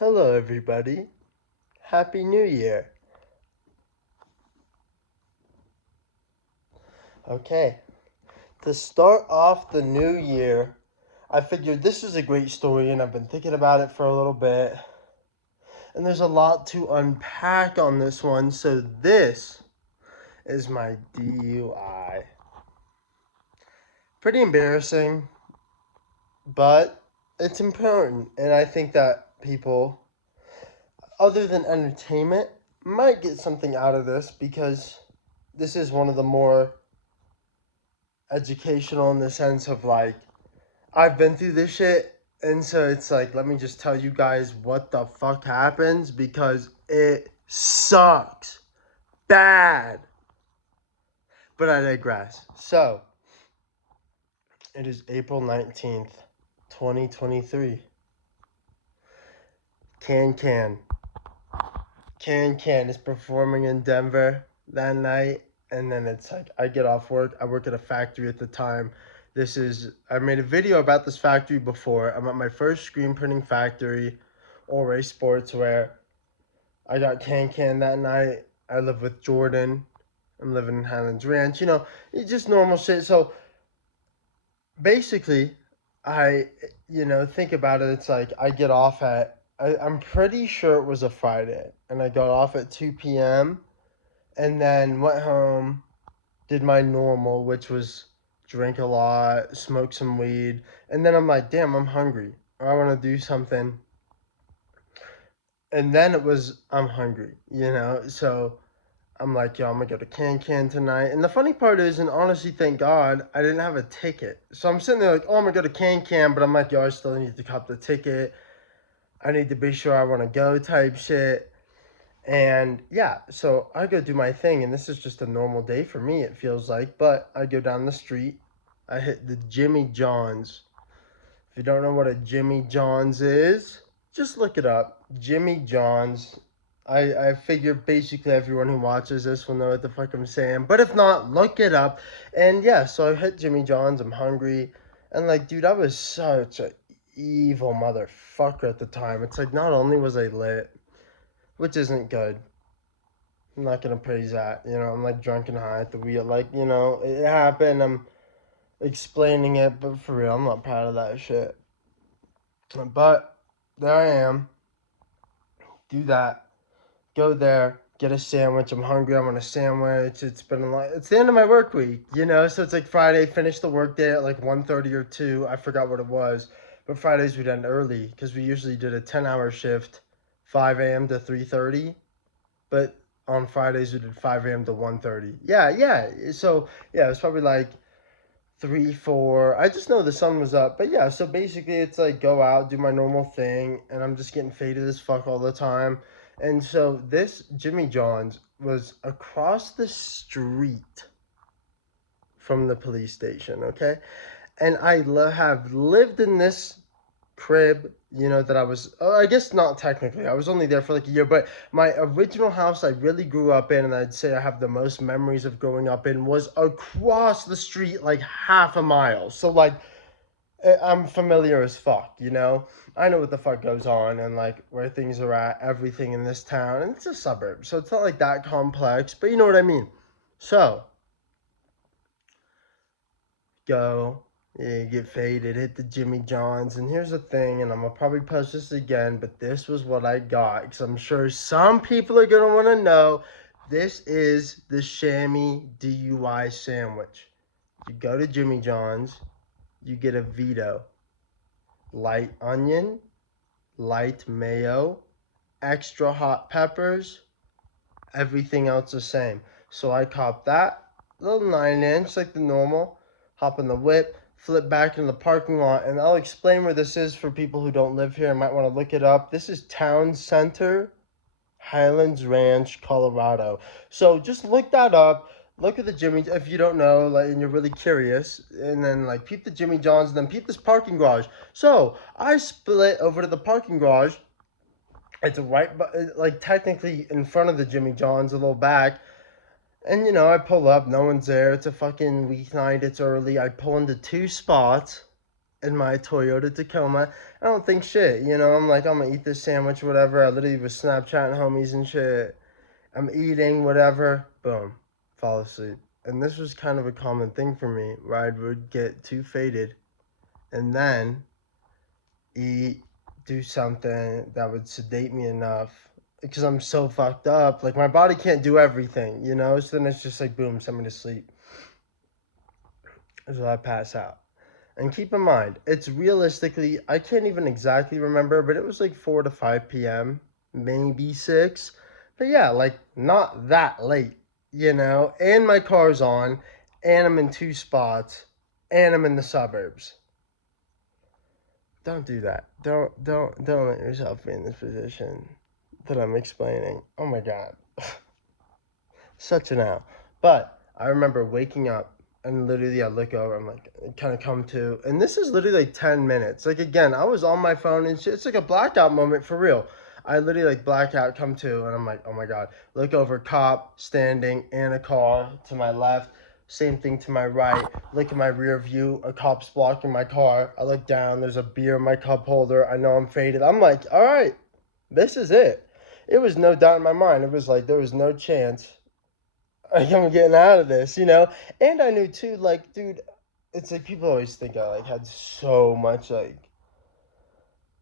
Hello, everybody. Happy New Year. Okay, to start off the new year, I figured this is a great story and I've been thinking about it for a little bit. And there's a lot to unpack on this one, so this is my DUI. Pretty embarrassing, but it's important. And I think that people, other than entertainment, might get something out of this because this is one of the more educational in the sense of like I've been through this shit, and so it's like let me just tell you guys what the fuck happens because it sucks bad. But I digress. So it is April 19th, 2023. Can is performing in Denver that night, and then it's like I get off work. I work at a factory at the time. I made a video about this factory before. I'm at my first screen printing factory, Alray Sportswear. I got Can that night. I live with Jordan. I'm living in Highlands Ranch. It's just normal shit. So basically, I, think about it. It's like I get off I'm pretty sure it was a Friday, and I got off at 2 p.m. and then went home, did my normal, which was drink a lot, smoke some weed, and then I'm like, damn, I'm hungry, or I want to do something. And then it was, I'm hungry. So I'm like, yo, I'm gonna go to Can tonight. And the funny part is, and honestly, thank God, I didn't have a ticket. So I'm sitting there like, oh, I'm gonna go to Can, but I'm like, yo, I still need to cop the ticket. I need to be sure I want to go type shit. And yeah, so I go do my thing, and this is just a normal day for me, it feels like. But I go down the street, I hit the Jimmy John's. If you don't know what a Jimmy John's is, just look it up. Jimmy John's. I figure basically everyone who watches this will know what the fuck I'm saying. But if not, look it up. And yeah, so I hit Jimmy John's. I'm hungry. And like, dude, I was such a evil motherfucker at the time. It's like not only was I lit, which isn't good. I'm not gonna praise that. I'm like drunk and high at the wheel. Like, it happened. I'm explaining it, but for real, I'm not proud of that shit. But there I am. Do that. Go there. Get a sandwich. I'm hungry. I want a sandwich. It's been like it's the end of my work week. So it's like Friday. Finish the work day at like 1:30 or 2. I forgot what it was. But Fridays we'd end early because we usually did a 10-hour shift, 5 a.m. to 3:30. But on Fridays we did 5 a.m. to 1:30. Yeah. So yeah, it was probably like 3, 4. I just know the sun was up. But yeah, so basically it's like go out, do my normal thing, and I'm just getting faded as fuck all the time. And so this Jimmy John's was across the street from the police station, okay? And have lived in this crib, that I was, I guess not technically. I was only there for like a year, but my original house I really grew up in, and I'd say I have the most memories of growing up in, was across the street, like half a mile. So, like, I'm familiar as fuck. I know what the fuck goes on and like where things are at, everything in this town, and it's a suburb, so it's not like that complex, but you know what I mean. So, go. Yeah, get faded, hit the Jimmy Johns. And here's the thing, and I'm gonna probably post this again, but this was what I got because I'm sure some people are gonna want to know. This is the chamois DUI sandwich. You go to Jimmy John's, you get a Vito, light onion, light mayo, extra hot peppers, everything else the same. So I copped that, little 9 inch, like the normal, hop in the whip, flip back into the parking lot, and I'll explain where this is for people who don't live here and might want to look it up. This is Town Center, Highlands Ranch, Colorado. So just look that up. Look at the Jimmy if you don't know, like, and you're really curious, and then like peep the Jimmy John's, and then peep this parking garage. So I split over to the parking garage. It's right, like technically in front of the Jimmy John's, a little back. And I pull up, no one's there. It's a fucking weeknight. It's early. I pull into two spots, in my Toyota Tacoma. I don't think shit, I'm like, I'm gonna eat this sandwich, whatever. I literally was Snapchatting homies and shit. I'm eating, whatever. Boom, fall asleep. And this was kind of a common thing for me, where I would get too faded and then eat, do something that would sedate me enough because I'm so fucked up. Like, my body can't do everything. So then it's just like, boom, send me to sleep. So I pass out. And keep in mind, it's realistically, I can't even exactly remember, but it was like 4 to 5 p.m., maybe 6. But yeah, like not that late. And my car's on, and I'm in two spots, and I'm in the suburbs. Don't do that. Don't let yourself be in this position that I'm explaining. Oh my god. Such an L. But I remember waking up and literally I look over, I'm like, kind of come to, and this is literally like 10 minutes. Like, again, I was on my phone and shit. It's like a blackout moment for real. I literally like blackout, come to, and I'm like, oh my god. Look over, cop standing in a car to my left. Same thing to my right. Look at my rear view. A cop's blocking my car. I look down. There's a beer in my cup holder. I know I'm faded. I'm like, all right, this is it. It was no doubt in my mind. It was like there was no chance like I'm getting out of this. And I knew too, like, dude, it's like people always think I like had so much like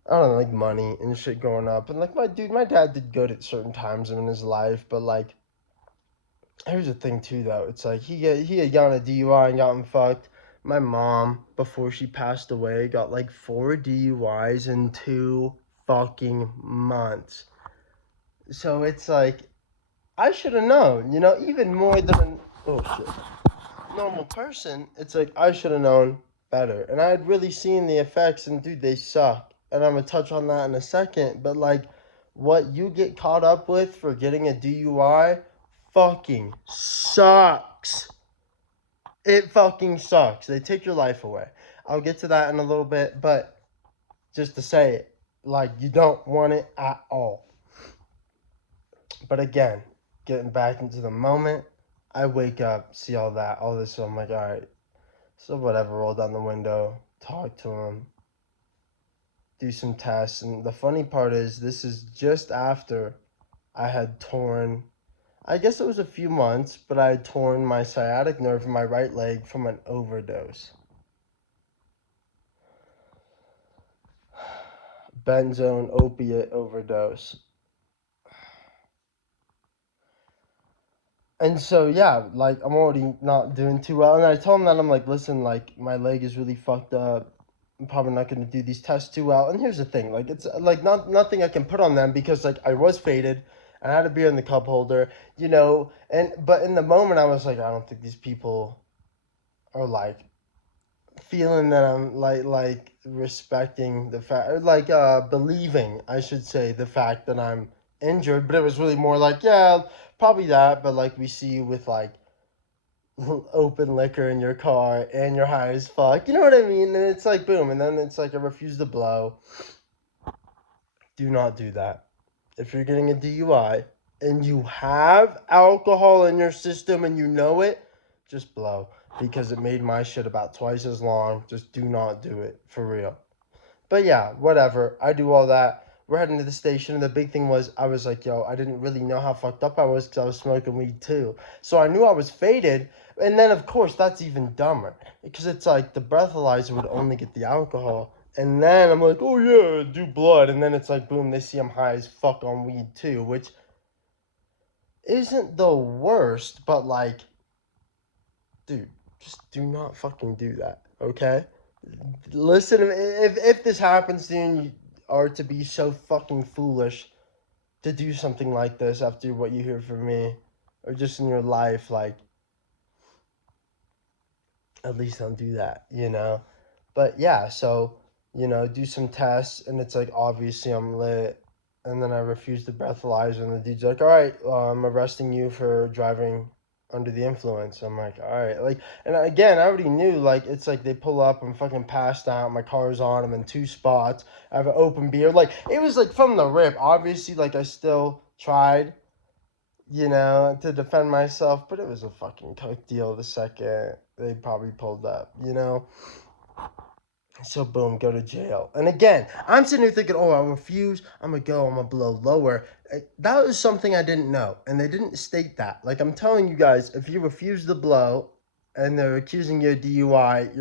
I don't know, like money and shit growing up. And like my dad did good at certain times in his life, but like here's the thing too though. It's like he had gotten a DUI and gotten fucked. My mom, before she passed away, got like 4 DUIs in 2 fucking months. So it's like I should have known, even more than oh shit. Normal person, it's like I should have known better. And I had really seen the effects, and dude, they suck. And I'm gonna touch on that in a second. But like, what you get caught up with for getting a DUI fucking sucks. It fucking sucks. They take your life away. I'll get to that in a little bit, but just to say it, like, you don't want it at all. But again, getting back into the moment, I wake up, see all this, so I'm like, all right, so whatever, roll down the window, talk to him, do some tests. And the funny part is, this is just after I had torn, I guess it was a few months, but I had torn my sciatic nerve in my right leg from an overdose. Benzone opiate overdose. And so yeah, like I'm already not doing too well. And I told him that I'm like, listen, like my leg is really fucked up. I'm probably not gonna do these tests too well. And here's the thing, like it's like nothing I can put on them because like I was faded and I had a beer in the cup holder. And but in the moment I was like, I don't think these people are like feeling that I'm like respecting the fact or like believing, I should say, the fact that I'm injured. But it was really more like, yeah, probably that, but like we see you with like open liquor in your car and you're high as fuck. You know what I mean? And it's like boom, and then it's like I refuse to blow. Do not do that. If you're getting a DUI and you have alcohol in your system and you know it, just blow because it made my shit about twice as long. Just do not do it for real. But yeah, whatever. I do all that. We're heading to the station, and the big thing was I was like, yo, I didn't really know how fucked up I was because I was smoking weed too. So I knew I was faded, and then of course that's even dumber because it's like the breathalyzer would only get the alcohol, and then I'm like, oh yeah, do blood, and then it's like boom, they see I'm high as fuck on weed too, which isn't the worst, but like, dude, just do not fucking do that, okay? Listen, if this happens to you and you are to be so fucking foolish to do something like this after what you hear from me, or just in your life, like, at least don't do that. But yeah, so, do some tests, and it's like, obviously I'm lit. And then I refuse the breathalyzer, and the dude's like, all right, I'm arresting you for driving under the influence. I'm like, all right. Like, and again, I already knew, like, it's like they pull up, I'm fucking passed out, my car's on, I'm in two spots, I have an open beer. Like, it was like from the rip. Obviously, like, I still tried, to defend myself, but it was a fucking coke deal the second they probably pulled up. So boom, go to jail. And again, I'm sitting here thinking, oh, I'll refuse. I'm gonna go. I'm gonna blow lower. That was something I didn't know, and they didn't state that. Like I'm telling you guys, if you refuse to blow, and they're accusing you of DUI,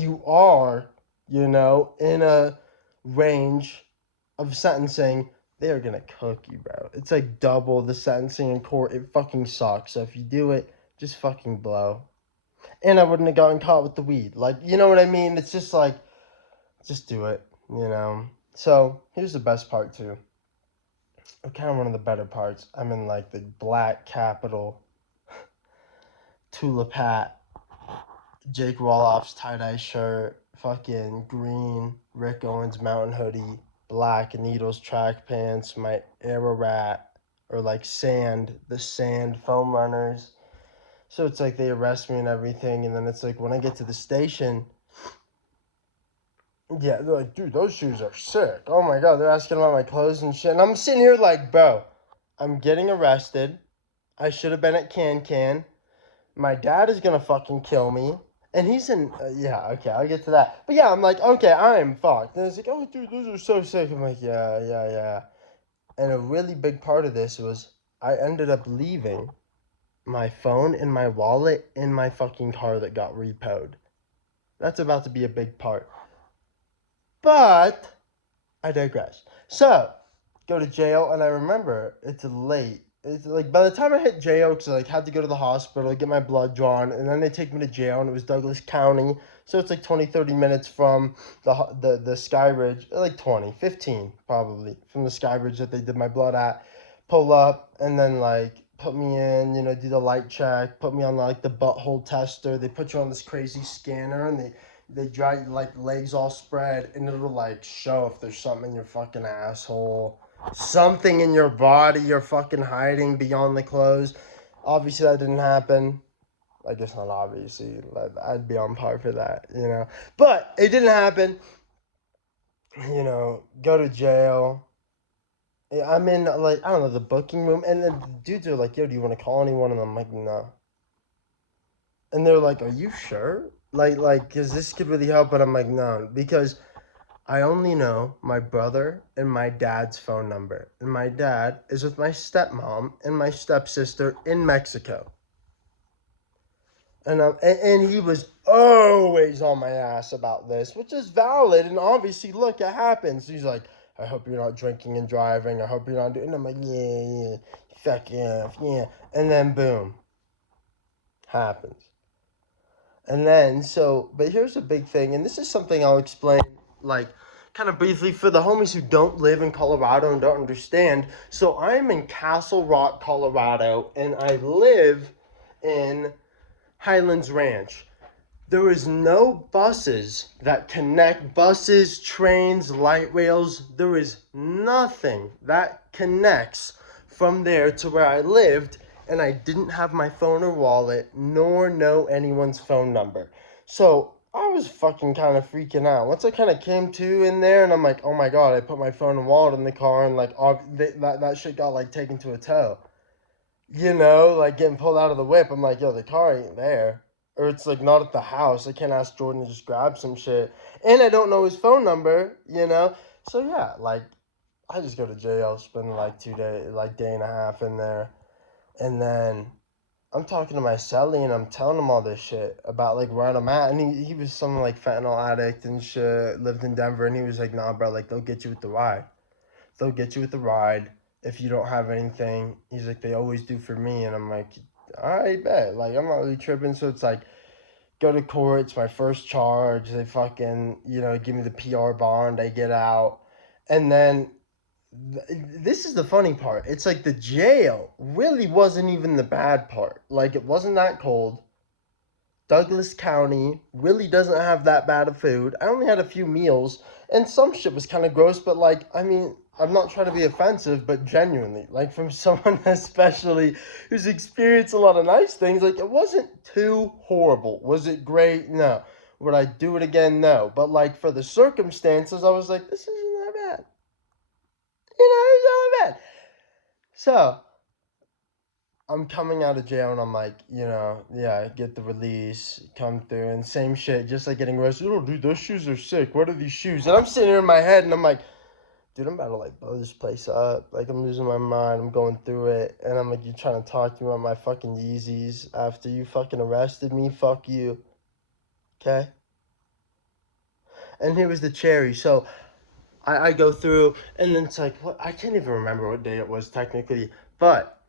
you are, in a range of sentencing. They are gonna cook you, bro. It's like double the sentencing in court. It fucking sucks. So if you do it, just fucking blow. And I wouldn't have gotten caught with the weed. Like, you know what I mean? It's just like, just do it. So here's the best part too. Or kind of one of the better parts. I'm in like the black Capital tulip hat, Jake Roloff's tie-dye shirt, fucking green Rick Owens mountain hoodie, black Needles track pants, my Ararat or like the sand foam runners. So it's like they arrest me and everything, and then it's like when I get to the station. Yeah, they're like, dude, those shoes are sick. Oh my god, they're asking about my clothes and shit. And I'm sitting here like, bro, I'm getting arrested. I should have been at Can. My dad is gonna fucking kill me. And he's in, yeah, okay, I'll get to that. But yeah, I'm like, okay, I'm fucked. And it's like, oh, dude, those are so sick. I'm like, yeah. And a really big part of this was I ended up leaving my phone and my wallet in my fucking car that got repoed. That's about to be a big part. But I digress. So, go to jail, and I remember it's late. It's like by the time I hit jail, because I like had to go to the hospital, get my blood drawn, and then they take me to jail, and it was Douglas County. So it's like 20, 30 minutes from the Sky Ridge, like 20, 15 probably, from the Sky Ridge that they did my blood at. Pull up, and then like put me in, do the light check, put me on like the butthole tester. They put you on this crazy scanner, and they drag like legs all spread, and it'll like show if there's something in your fucking asshole, something in your body you're fucking hiding beyond the clothes. Obviously that didn't happen. I guess not obviously. I'd be on par for that. But it didn't happen. Go to jail. I'm in like, I don't know, the booking room, and then the dudes are like, yo, do you want to call anyone? And I'm like, no. And they're like, are you sure? Like, because this could really help. But I'm like, no, because I only know my brother and my dad's phone number. And my dad is with my stepmom and my stepsister in Mexico. And he was always on my ass about this, which is valid. And obviously, look, it happens. He's like, I hope you're not drinking and driving. I hope you're not doing. And I'm like, yeah, fuck yeah. And then boom, happens. And then, but here's the big thing, and this is something I'll explain, like, kind of briefly for the homies who don't live in Colorado and don't understand. So I'm in Castle Rock, Colorado, and I live in Highlands Ranch. There is no buses that connect, trains, light rails. There is nothing that connects from there to where I lived, and I didn't have my phone or wallet, nor know anyone's phone number. So I was fucking kind of freaking out. Once I kind of came to in there, and I'm like, oh my god, I put my phone and wallet in the car, and like that shit got like taken to a tow. Like getting pulled out of the whip. I'm like, yo, the car ain't there. Or it's like not at the house. I can't ask Jordan to just grab some shit. And I don't know his phone number. So yeah, like I just go to jail, spend like 2 days, like day and a half in there. And then I'm talking to my cellie and I'm telling him all this shit about like where I'm at. And he was some like fentanyl addict and shit, lived in Denver. And he was like, nah, bro, like they'll get you with the ride. They'll get you with the ride if you don't have anything. He's like, they always do for me. And I'm like, all right, bet. Like, I'm not really tripping. So it's like, go to court. It's my first charge. They fucking, give me the PR bond. I get out. And then this is the funny part. It's like the jail really wasn't even the bad part. Like, it wasn't that cold. Douglas County really doesn't have that bad of food. I only had a few meals, and some shit was kind of gross, but like, I mean, I'm not trying to be offensive, but genuinely, like from someone especially who's experienced a lot of nice things, like it wasn't too horrible. Was it great? No. Would I do it again? No. But like for the circumstances, I was like, this isn't that bad. It's not that bad. So I'm coming out of jail and I'm like, yeah, get the release, come through, and same shit, just like getting arrested. Oh, dude, those shoes are sick. What are these shoes? And I'm sitting here in my head and I'm like, dude, I'm about to like blow this place up. Like, I'm losing my mind. I'm going through it. And I'm like, you trying to talk to me about my fucking Yeezys after you fucking arrested me? Fuck you. Okay? And here was the cherry. So I go through, and then it's like, what? I can't even remember what day it was technically, but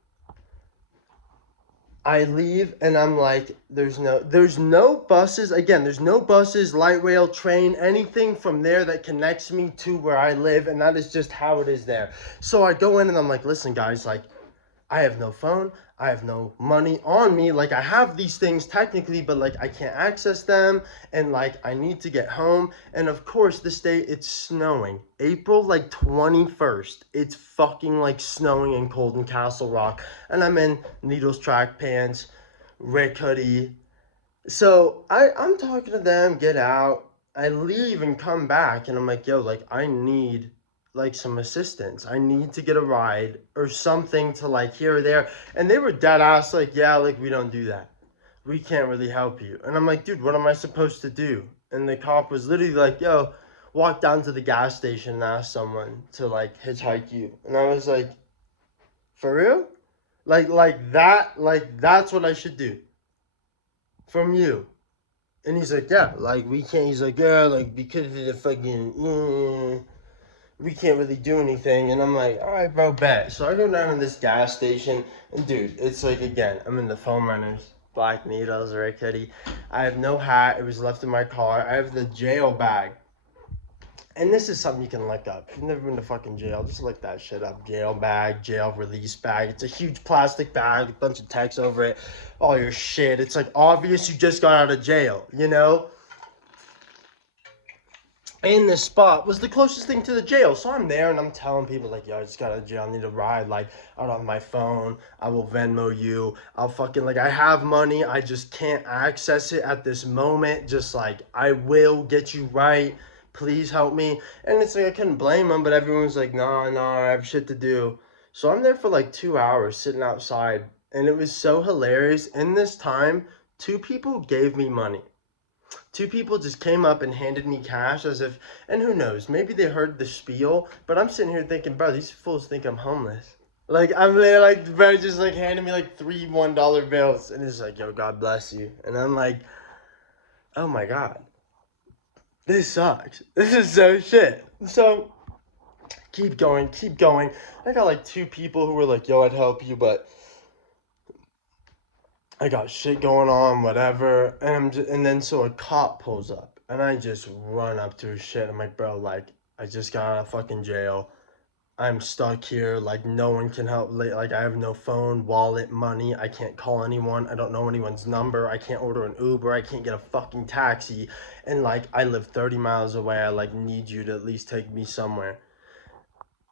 I leave and I'm like, there's no buses. Again, there's no buses, light rail, train, anything from there that connects me to where I live, and that is just how it is there. So I go in and I'm like, listen, guys, like, I have no phone. I have no money on me. Like, I have these things technically, but like I can't access them. And like I need to get home. And of course, this day it's snowing. April like 21st. It's fucking like snowing and cold in Castle Rock. And I'm in Needles track pants, Rick hoodie. So I'm talking to them, get out. I leave and come back and I'm like, yo, like I need like some assistance. I need to get a ride or something to like here or there. And they were dead ass like, yeah, like we don't do that. We can't really help you. And I'm like, dude, what am I supposed to do? And the cop was literally like, yo, walk down to the gas station and ask someone to like hitchhike you. And I was like, for real? Like that's what I should do from you. And he's like, yeah, like we can't. He's like, yeah, like because of the fucking, we can't really do anything. And I'm like, all right, bro, bet. So I go down to this gas station, and dude, it's like again, I'm in the foam runners, black needles, right, Kitty. I have no hat. It was left in my car. I have the jail bag. And this is something you can look up. If you've never been to fucking jail, just look that shit up. Jail bag, jail release bag. It's a huge plastic bag, a bunch of text over it, all your shit. It's like obvious you just got out of jail, you know? And this spot was the closest thing to the jail. So I'm there and I'm telling people, like, yo, I just got out of jail. I need a ride. Like, I don't have my phone. I will Venmo you. I'll fucking, like, I have money. I just can't access it at this moment. Just, like, I will get you right. Please help me. And it's like, I couldn't blame them, but everyone's like, no, I have shit to do. So I'm there for, like, 2 hours sitting outside. And it was so hilarious. In this time, two people gave me money. Two people just came up and handed me cash as if, and who knows, maybe they heard the spiel, but I'm sitting here thinking, bro, these fools think I'm homeless. Like, I'm there, like, bro, just like handing me like three $1 bills, and it's like, yo, God bless you. And I'm like, oh my God, this sucks. This is so shit. So, keep going, keep going. I got like two people who were like, yo, I'd help you, but I got shit going on, whatever. And then so a cop pulls up and I just run up to his shit. I'm like, bro, like, I just got out of fucking jail. I'm stuck here. Like, no one can help. Like, I have no phone, wallet, money. I can't call anyone. I don't know anyone's number. I can't order an Uber. I can't get a fucking taxi. And, like, I live 30 miles away. I, like, need you to at least take me somewhere.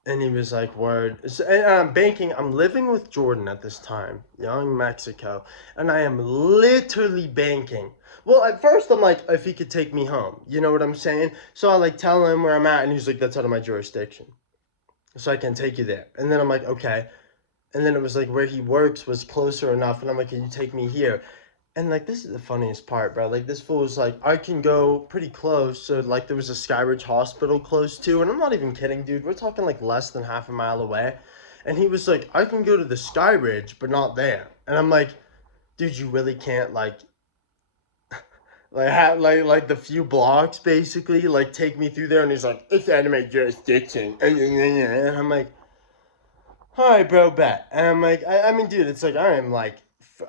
And he was like, word. And I'm banking. I'm living with Jordan at this time, young Mexico. And I am literally banking. Well, at first I'm like, if he could take me home. You know what I'm saying? So I like tell him where I'm at. And he's like, that's out of my jurisdiction. So I can take you there. And then I'm like, okay. And then it was like where he works was closer enough. And I'm like, can you take me here? And like, this is the funniest part, bro. Like, this fool was like, I can go pretty close. So like, there was a Skyridge hospital close to, and I'm not even kidding, dude. We're talking like less than half a mile away. And he was like, I can go to the Skyridge, but not there. And I'm like, dude, you really can't like have like the few blocks basically like take me through there. And he's like, it's out of my jurisdiction. And I'm like, all right, bro, bet. And I'm like, I mean, dude, it's like, I am like,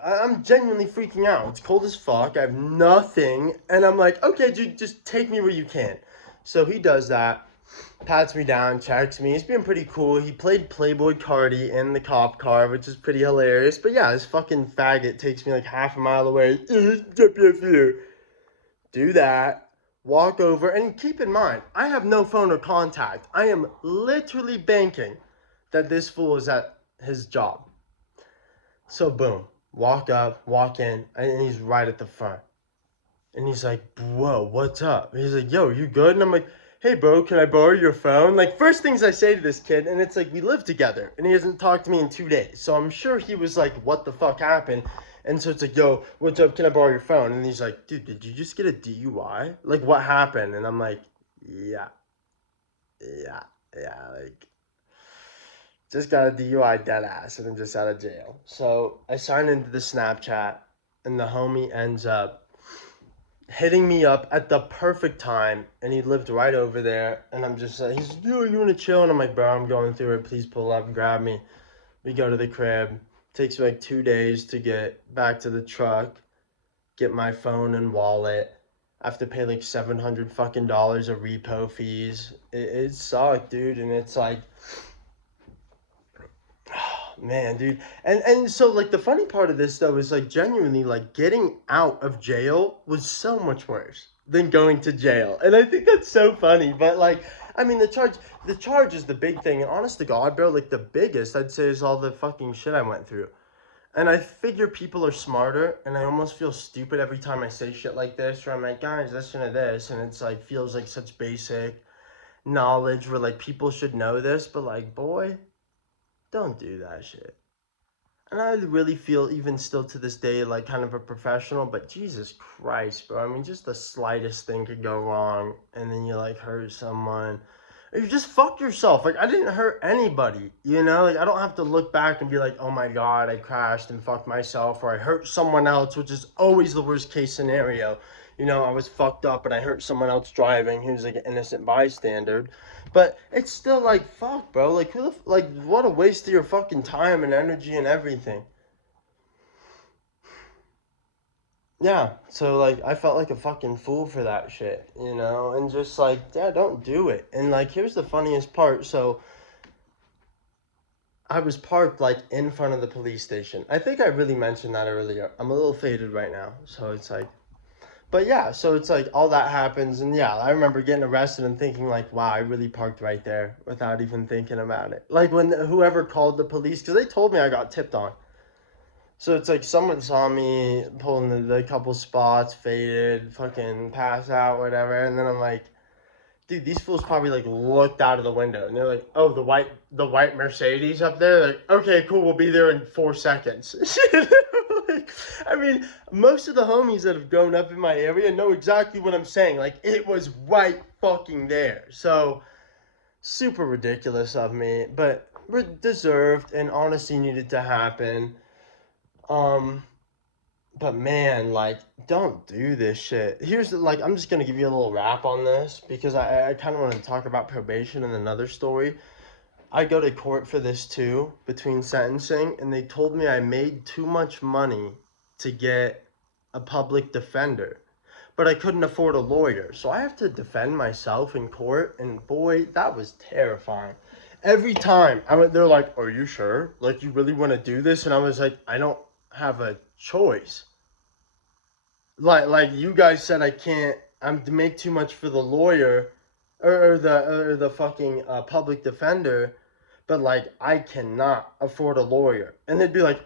I'm genuinely freaking out. It's cold as fuck. I have nothing. And I'm like, okay, dude, just take me where you can. So he does that, pats me down, checks me. He's been pretty cool. He played Playboy Cardi in the cop car, which is pretty hilarious. But yeah, this fucking faggot takes me like half a mile away. Do that. Walk over. And keep in mind, I have no phone or contact. I am literally banking that this fool is at his job. So boom, walk up, walk in, and he's right at the front. And he's like, bro, what's up? And he's like, yo, you good? And I'm like, hey bro, can I borrow your phone? Like, first things I say to this kid, and it's like, we live together, and he hasn't talked to me in 2 days. So I'm sure he was like, what the fuck happened? And so it's like, yo, what's up? Can I borrow your phone? And he's like, dude, did you just get a DUI? Like, what happened? And I'm like, yeah, yeah, yeah, like, just got a DUI dead ass, and I'm just out of jail. So I sign into the Snapchat, and the homie ends up hitting me up at the perfect time, and he lived right over there. And I'm just like, he's like, yo, you want to chill? And I'm like, bro, I'm going through it. Please pull up and grab me. We go to the crib. Takes me like 2 days to get back to the truck, get my phone and wallet. I have to pay like $700 fucking dollars of repo fees. It sucked, dude. And it's like, man, dude. And so like the funny part of this though is like genuinely like getting out of jail was so much worse than going to jail. And I think that's so funny. But like I mean the charge is the big thing. And honest to God, bro, like the biggest I'd say is all the fucking shit I went through. And I figure people are smarter, and I almost feel stupid every time I say shit like this, where I'm like, guys, listen to this, and it's like feels like such basic knowledge where like people should know this, but like, boy, don't do that shit. And I really feel, even still to this day, like kind of a professional, but Jesus Christ, bro. I mean, just the slightest thing could go wrong, and then you like hurt someone. Or you just fuck yourself. Like, I didn't hurt anybody, you know? Like, I don't have to look back and be like, oh my God, I crashed and fucked myself, or I hurt someone else, which is always the worst case scenario. You know, I was fucked up and I hurt someone else driving who's like an innocent bystander. But it's still like, fuck, bro. Like, like, what a waste of your fucking time and energy and everything. Yeah, so like, I felt like a fucking fool for that shit, you know? And just like, yeah, don't do it. And like, here's the funniest part. So, I was parked like in front of the police station. I think I really mentioned that earlier. I'm a little faded right now. So it's like, but yeah, so it's like all that happens, and yeah, I remember getting arrested and thinking like, wow, I really parked right there without even thinking about it. Like when whoever called the police, because they told me I got tipped on. So it's like someone saw me pulling the couple spots, faded, fucking pass out, whatever, and then I'm like, dude, these fools probably like looked out of the window and they're like, oh, the white Mercedes up there. Like, okay, cool, we'll be there in 4 seconds. Like, I mean, most of the homies that have grown up in my area know exactly what I'm saying. Like, it was right fucking there. So super ridiculous of me, but deserved and honestly needed to happen. Um, but man, like, don't do this shit. Here's the, like, I'm just gonna give you a little wrap on this because I kind of want to talk about probation and another story. I go to court for this too between sentencing, and they told me I made too much money to get a public defender, but I couldn't afford a lawyer, so I have to defend myself in court. And boy, that was terrifying. Every time I went, they're like, "Are you sure? Like, you really want to do this?" And I was like, "I don't have a choice." Like you guys said I can't. I'm to make too much for the lawyer, or the fucking public defender, but like I cannot afford a lawyer. And they'd be like,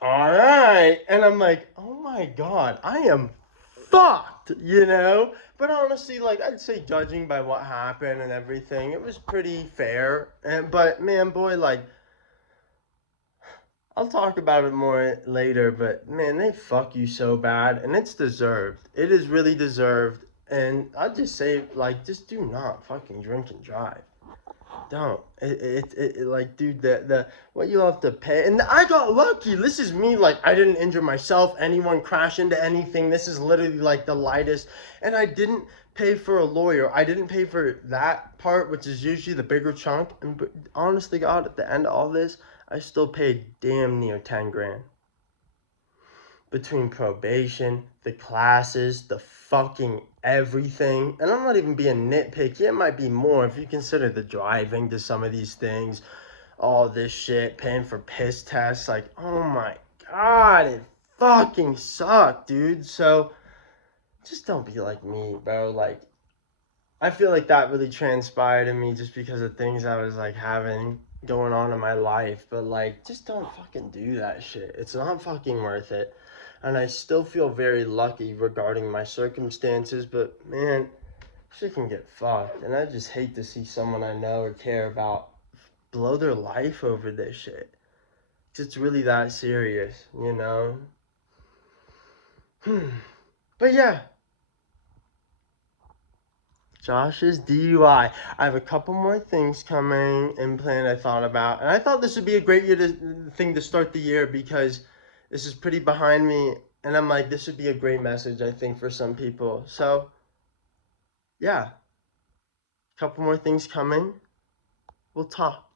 all right, and I'm like, oh my God, I am fucked, you know. But honestly, like, I'd say judging by what happened and everything, it was pretty fair. And but man, boy, like, I'll talk about it more later, but man, they fuck you so bad, and it's deserved. It is really deserved. And I'd just say, like, just do not fucking drink and drive. Don't. Like, dude, the what you have to pay. And I got lucky. This is me. Like, I didn't injure myself. Anyone crash into anything. This is literally like the lightest. And I didn't pay for a lawyer. I didn't pay for that part, which is usually the bigger chunk. And honestly, God, at the end of all this, I still paid damn near 10 grand between probation, the classes, the fucking everything. And I'm not even being nitpicky. It might be more if you consider the driving to some of these things, all this shit, paying for piss tests. Like, oh my God, it fucking sucked, dude. So just don't be like me, bro. Like, I feel like that really transpired in me just because of things I was like having going on in my life. But like, just don't fucking do that shit. It's not fucking worth it. And I still feel very lucky regarding my circumstances. But man, shit can get fucked. And I just hate to see someone I know or care about blow their life over this shit. It's really that serious, you know? But yeah, Josh's DUI. I have a couple more things coming in planned I thought about. And I thought this would be a great thing to start the year because this is pretty behind me. And I'm like, this would be a great message, I think, for some people. So, yeah, a couple more things coming. We'll talk.